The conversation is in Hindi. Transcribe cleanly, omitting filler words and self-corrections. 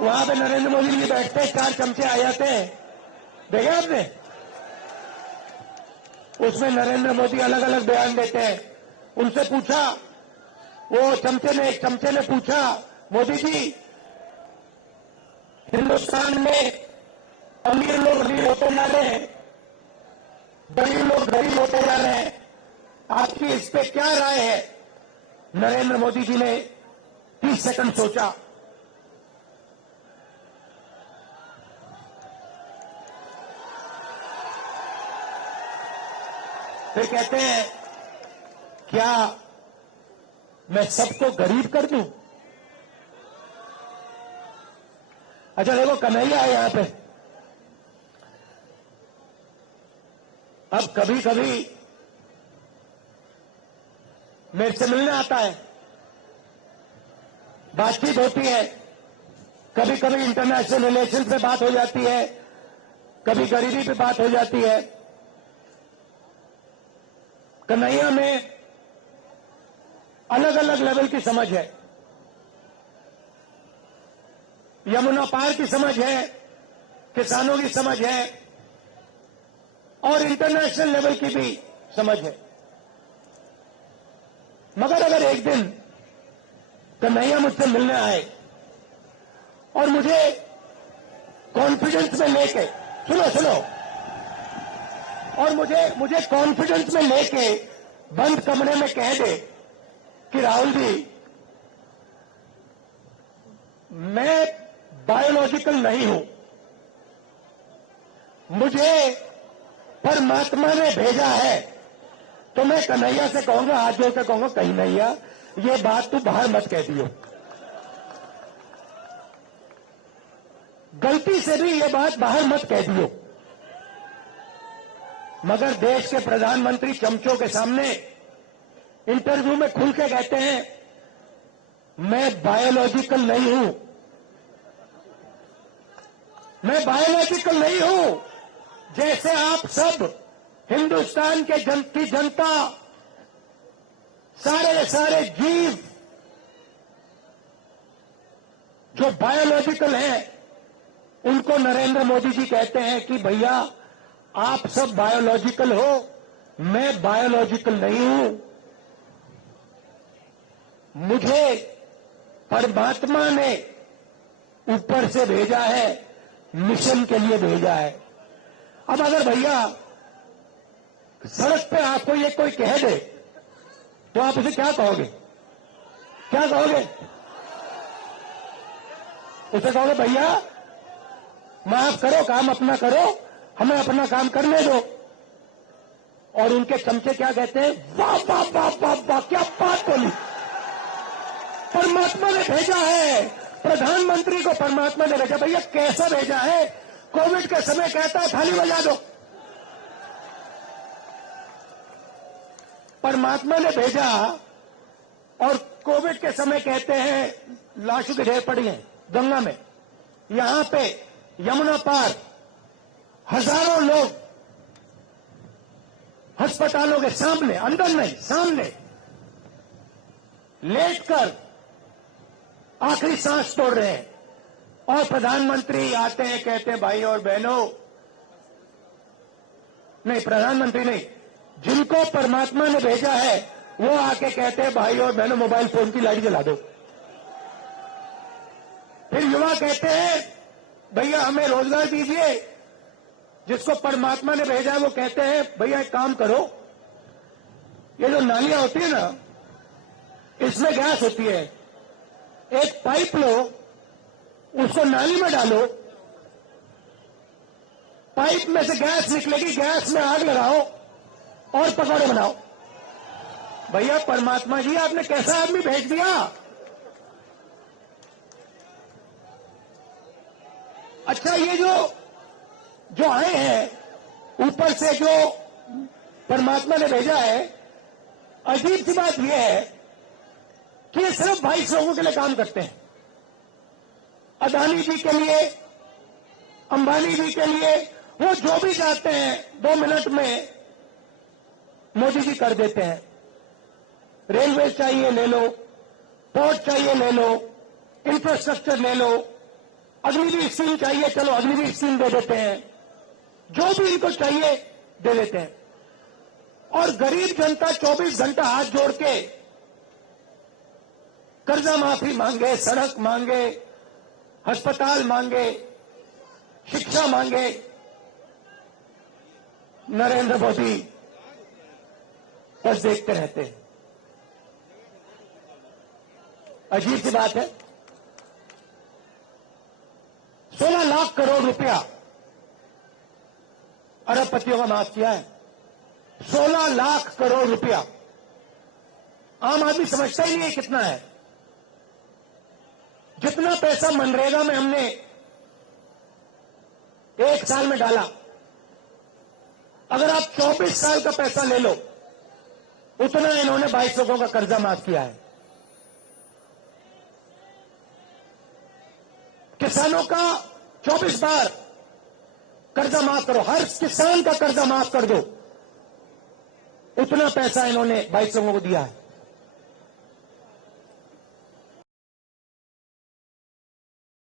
वहां पे नरेंद्र मोदी जी बैठते हैं, 4 चमचे आ जाते हैं, देखे आपने? उसमें नरेंद्र मोदी अलग अलग बयान देते हैं। उनसे पूछा, वो एक चमचे ने पूछा, मोदी जी, हिंदुस्तान में अमीर लोग अमीर होते जा रहे हैं, गरीब लोग गरीब होते जा रहे हैं, आपकी इस पे क्या राय है? नरेंद्र मोदी जी ने 30 सेकंड सोचा, फिर कहते हैं, क्या मैं सबको गरीब कर दूं? अच्छा देखो, कन्हैया है यहां पे। अब कभी कभी मेरे से मिलने आता है, बातचीत होती है, कभी कभी इंटरनेशनल रिलेशन पे बात हो जाती है, कभी गरीबी पे बात हो जाती है। कन्हैया में अलग अलग लेवल की समझ है। यमुना पार की समझ है, किसानों की समझ है, और इंटरनेशनल लेवल की भी समझ है। मगर अगर एक दिन कन्हैया मुझसे मिलने आए और मुझे कॉन्फिडेंस में लेके, सुनो, और मुझे कॉन्फिडेंस में लेके बंद कमरे में कह दे कि राहुल जी, मैं बायोलॉजिकल नहीं हूं, मुझे परमात्मा ने भेजा है, तो मैं कन्हैया से कहूंगा, हाथ जोड़कर कहूंगा, कन्हैया ये बात तू बाहर मत कह दियो, गलती से भी ये बात बाहर मत कह दियो। मगर देश के प्रधानमंत्री चमचों के सामने इंटरव्यू में खुल के कहते हैं, मैं बायोलॉजिकल नहीं हूं, मैं बायोलॉजिकल नहीं हूं। जैसे आप सब हिंदुस्तान के की जनता, सारे जीव जो बायोलॉजिकल हैं, उनको नरेंद्र मोदी जी कहते हैं कि भैया आप सब बायोलॉजिकल हो, मैं बायोलॉजिकल नहीं हूं, मुझे परमात्मा ने ऊपर से भेजा है, मिशन के लिए भेजा है। अब अगर भैया सड़क पे आपको ये कोई कह दे तो आप उसे क्या कहोगे? क्या कहोगे? उसे कहोगे भैया माफ करो, काम अपना करो, हमें अपना काम करने दो। और उनके चमचे क्या कहते हैं? वाह वाह वाह वाह वाह, क्या बात बोली, परमात्मा ने भेजा है, प्रधानमंत्री को परमात्मा ने भेजा। भैया कैसा भेजा है? कोविड के समय कहता है थाली बजा दो, परमात्मा ने भेजा, और कोविड के समय कहते हैं लाशों के ढेर पड़ी हैं गंगा में। यहां पे यमुना पार हजारों लोग अस्पतालों के सामने, अंदर नहीं सामने लेटकर आखिरी सांस तोड़ रहे हैं, और प्रधानमंत्री आते हैं, कहते हैं भाई और बहनों, नहीं प्रधानमंत्री नहीं, जिनको परमात्मा ने भेजा है वो आके कहते हैं भाई और बहनों मोबाइल फोन की लाइट जला दो। फिर युवा कहते हैं भैया हमें रोजगार दीजिए। जिसको परमात्मा ने भेजा है वो कहते हैं भैया एक काम करो, ये जो नालियां होती है ना, इसमें गैस होती है, एक पाइप लो, उसको नाली में डालो, पाइप में से गैस निकलेगी, गैस में आग लगाओ और पकौड़े बनाओ। भैया परमात्मा जी आपने कैसा आदमी भेज दिया? अच्छा ये जो आए हैं ऊपर से, जो परमात्मा ने भेजा है, अजीब सी बात यह है कि ये सिर्फ 22 लोगों के लिए काम करते हैं। अदानी जी के लिए, अंबानी जी के लिए, वो जो भी चाहते हैं 2 मिनट में मोदी जी कर देते हैं। रेलवे चाहिए ले लो, पोर्ट चाहिए ले लो, इंफ्रास्ट्रक्चर ले लो, अगली भी स्कीम चाहिए, चलो अगली भी स्कीम दे देते हैं, जो भी इनको चाहिए दे देते हैं। और गरीब जनता 24 घंटा हाथ जोड़ के कर्जा माफी मांगे, सड़क मांगे, अस्पताल मांगे, शिक्षा मांगे, नरेंद्र मोदी बस देखते रहते हैं। अजीब सी बात है, 16 लाख करोड़ रुपया अरबपतियों का माफ किया है। 16 लाख करोड़ रुपया आम आदमी समझता ही नहीं है कितना है। जितना पैसा मनरेगा में हमने एक साल में डाला, अगर आप 24 साल का पैसा ले लो, उतना इन्होंने 22 लोगों का कर्जा माफ किया है। किसानों का 24 बार कर्जा माफ करो, हर किसान का कर्जा माफ कर दो, उतना पैसा इन्होंने 22 लोगों को दिया है।